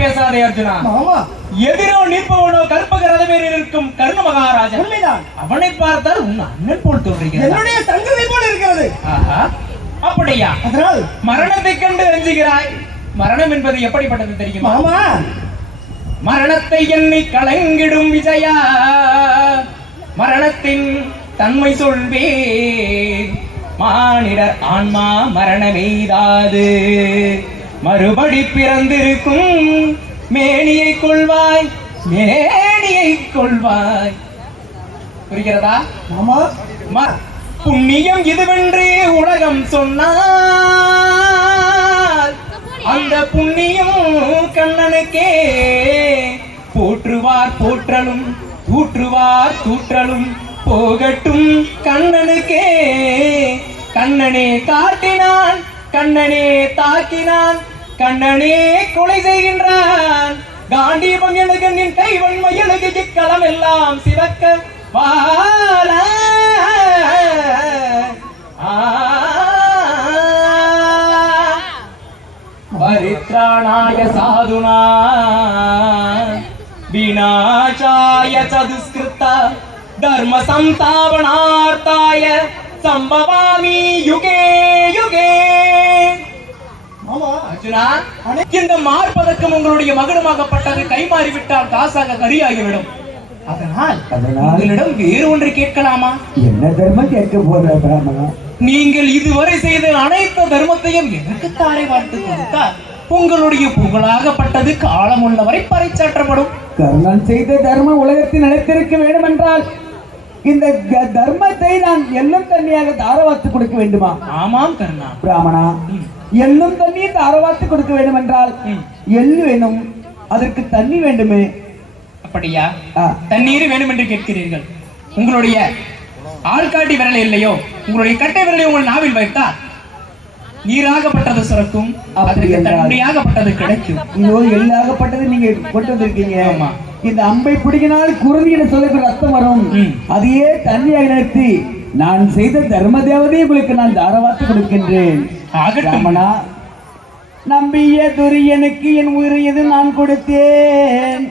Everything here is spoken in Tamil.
பேசாதே அர்ஜுனா. எதிரோ நிற்பவனோ கற்பக ரதமேறி நிற்கும் கர்ண மகாராஜன் உண்மைதான் அவனை பார்த்தால் உன் அண்ணன் போல் தோன்றுகிறது. என்னுடைய சங்கதி போல இருக்கிறது. அப்படியா? அதனால் மரணத்தை கண்டு அஞ்சுகிறாய். மரணம் என்பது எப்படிப்பட்டது தெரியுமா? மாமா மரணத்தை எண்ணி கலங்கிடும் விஜயா. மரணத்தின் தன்மை சொல்வேன். மானிடர் ஆன்மா மரணமெய்தாது மறுபடி பிறந்திருக்கும் மேனியை கொள்வாய் மேனியை கொள்வாய். புரிகிறதா? மாமா ம- புண்ணியம் இதுவென்று உலகம் சொன்னால் அந்த புண்ணியம் கண்ணனுக்கே போற்றுவார் போற்றலும் தூற்றுவார் தூற்றலும் போகட்டும் கண்ணனுக்கே. கண்ணனே காட்டினான் கண்ணனே தாக்கினான் கண்ணனே கொலை செய்கின்றான் காண்டீபம் எழுக நின் கைவன்மை எழுக இக்களம் எல்லாம் சிவக்க வாழ परित्राणाय साधुना विनाशाय च दुष्कृत धर्म संस्थापनार्थाय संभवामि युगे युगे மாமா அர்ஜுனா இந்த மார்பதக்கம் உங்களுடைய மகுடமாகப்பட்டது கைமாறிவிட்டால் காசாக கரியாகிவிடும். அதனால்? உங்களிடம் வேறு ஒன்று கேட்கலாமா? என்ன தர்மம் கேட்க போற பிராமணா நீங்கள் இதுவரை செய்த அனைத்து தர்மத்தையும் எனக்கு தாரை வார்த்து கொடுத்தால் உங்களுடைய புகழாகப்பட்டது காலம் உள்ளவரை பறைச்சாற்றப்படும். கர்ணன் செய்த தர்மம் உலகத்தில் நிலைத்திருக்க வேண்டும் என்றால் இந்த தர்மத்தை நான் எள்ளும் தண்ணியாக தாரவாத்து கொடுக்க வேண்டுமா ஆமாம் கர்ணா பிராமணா ம். எள்ளும் தண்ணியை தாரவாத்து கொடுக்க வேண்டும் என்றால். எள்ளு வேணும் அதற்கு தண்ணி வேண்டுமே அப்படியா தண்ணீர் வேணும் என்று கேட்கிறீர்கள் உங்களுடைய ஆள்காட்டி விரல் இல்லையோ உங்களுடைய கட்டை விரலை உங்கள் நாவில் வைத்தால் நீராகப்பட்டது சுரக்கும் அதற்கு? தண்ணியாகப்பட்டது கிடைக்கும் ஐயோ எள்ளாகப்பட்டது நீங்க கொண்டு வந்திருக்கீங்க ஆமா. இந்த அம்பை பிடிக்கினால் குருதி என சொல்லக்கூடிய ரத்தம் வரும். அதையே தண்ணியாக நிறுத்தி நான் செய்த தர்ம தேவதை உங்களுக்கு நான் தாரவாத்து கொடுக்கின்றேன். ரமணா நம்பிய துரியனுக்கு என் உயிரையது நான் கொடுத்தேன்?